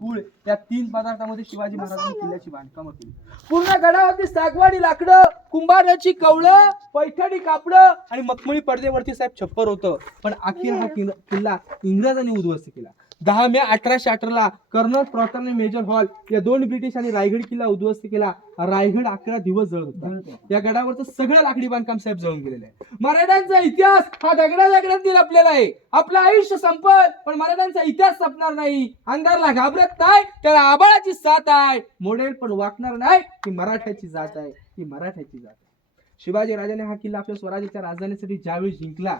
गुळ या 3 पदार्थामध्ये शिवाजी महाराजांनी किल्ल्याची बांधकामं केली. पूर्ण गडावरती सागवाडी लाकडं, कुंभाराची कवळं, पैठणी कापडं आणि मखमली पडद्यावरती साहेब छप्पर होतं. पण अखेर हा किल्ला इंग्रजांनी उद्ध्वस्त केला. 10 मे 1818 कर्नल प्रॉटरने मेजर हॉल या 2 ब्रिटिश आणि रायगड किल्ला उद्ध्वस्त केला. रायगड 11 दिवस जळत होता. या गडावरचं सगळं लाकडी बांधकाम साहेब जळून गेलेलं आहे. मराठ्यांचा इतिहास हा दगडात आपल्याला आहे. आपलं आयुष्य संपत पण मराठ्यांचा इतिहास संपणार नाही. अंधारला घाबरत नाही, त्याला आबाळाची साथ आहे. मोडेल पण वाकणार नाही. ही मराठ्याची जात आहे, ही मराठ्याची जात आहे. शिवाजी राजाने हा किल्ला आपल्या स्वराज्याच्या राजधानीसाठी ज्यावेळी जिंकला,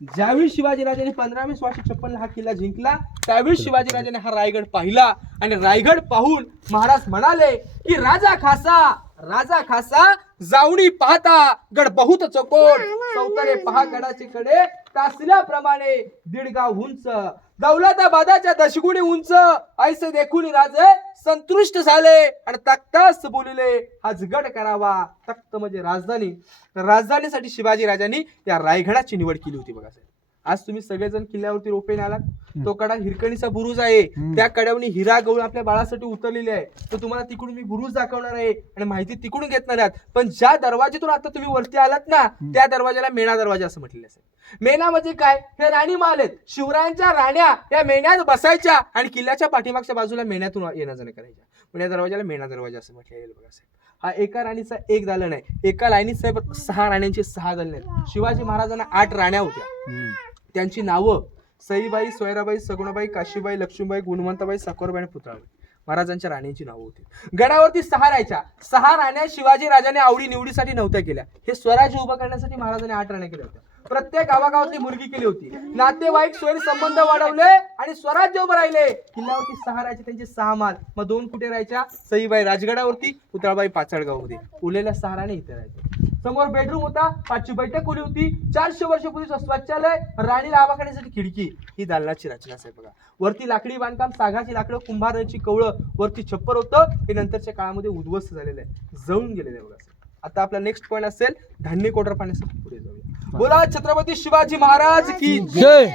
ज्यावेळी शिवाजी राजाने 15 मे 1656 हा किल्ला जिंकला, त्यावेळी शिवाजी राजाने हा रायगड पाहिला आणि रायगड पाहून महाराज म्हणाले की राजा खासा जावणी पाहता गड बहुत चकोर, चौतरे पहा गडाचे कडे तासल्याप्रमाणे 1.5 गाव उंच, दौलताबादाच्या दशगुणी उंच, ऐसे देखून राजे संतुष्ट झाले आणि तख्तास बोलिले हाच गड करावा. तख्त म्हणजे राजधानी. राजधानीसाठी शिवाजी राजांनी या रायगडाची निवड केली होती. बघा साहेब, आज तुम्ही सगळेजण किल्ल्यावरती रोपेने आलात. तो कडा हिरकणीचा बुरुज आहे. त्या कड्यावरून हिरा गवळ आपल्या बाळासाठी उतरलेले आहे. तर तुम्हाला तिकडून मी बुरुज दाखवणार आहे आणि माहिती तिकडून घेतणार आहात. पण ज्या दरवाजेतून आता तुम्ही वरती आलात ना, त्या दरवाजाला मेणा दरवाजा असं म्हटलेलं आहे. मेणा म्हणजे काय? हे राणी महाल आहेत. शिवरायांच्या राण्या या मेण्यात बसायच्या आणि किल्ल्याच्या पाठीमागच्या बाजूला मेण्यातून येणं जाणं करायच्या. पण या दरवाजाला मेणा दरवाजा असं म्हटलेलं आहे. बघा साहेब, हा एका राणीचा एक दालन आहे. एका लाईनीत साहेब 6 राण्यांची 6 दालन आहेत. शिवाजी महाराजांना 8 राण्या होत्या. त्यांची नावं सईबाई, सोयराबाई, सगुणाबाई, काशीबाई, लक्ष्मीबाई, गुणवंताबाई, साकोरबाई आणि पुतळाबाई महाराजांच्या राणींची नावं होती. गडावरती 6 राहायच्या. 6 राण्या शिवाजी राजाने आवडी निवडीसाठी नव्हत्या केल्या. हे स्वराज्य उभं करण्यासाठी महाराजांनी 8 राण्या केल्या होत्या. प्रत्येक गावागावातली मुलगी केली होती. नातेवाईक सोयी संबंध वाढवले आणि स्वराज्य उभं राहिले. किल्ल्यावरती 6 राहायचे, त्यांचे 6 माल. मग 2 कुठे राहायच्या? सईबाई राजगडावरती, पुतळाबाई पाचडगावमध्ये. उरलेल्या 6 राण्या इथे राहायच्या. समोर बेडरूम होता, 5ची बैठक खोली होती, 400 वर्षापूर्वीचं स्वच्छालय, राणीला आबा करण्यासाठी खिडकी. ही दालनाची रचना आहे. बघा, वरती लाकडी बांधकाम, सागाची लाकडं, कुंभाराची कवळं, वरती छप्पर होतं. हे नंतरच्या काळामध्ये उद्ध्वस्त झालेलं आहे, जळून गेलेलं आहे. बघा, आता आपला नेक्स्ट पॉईंट असेल धान्य कोटर पाण्यासाठी. पुढे जाऊया. बोला छत्रपती शिवाजी महाराज की जय.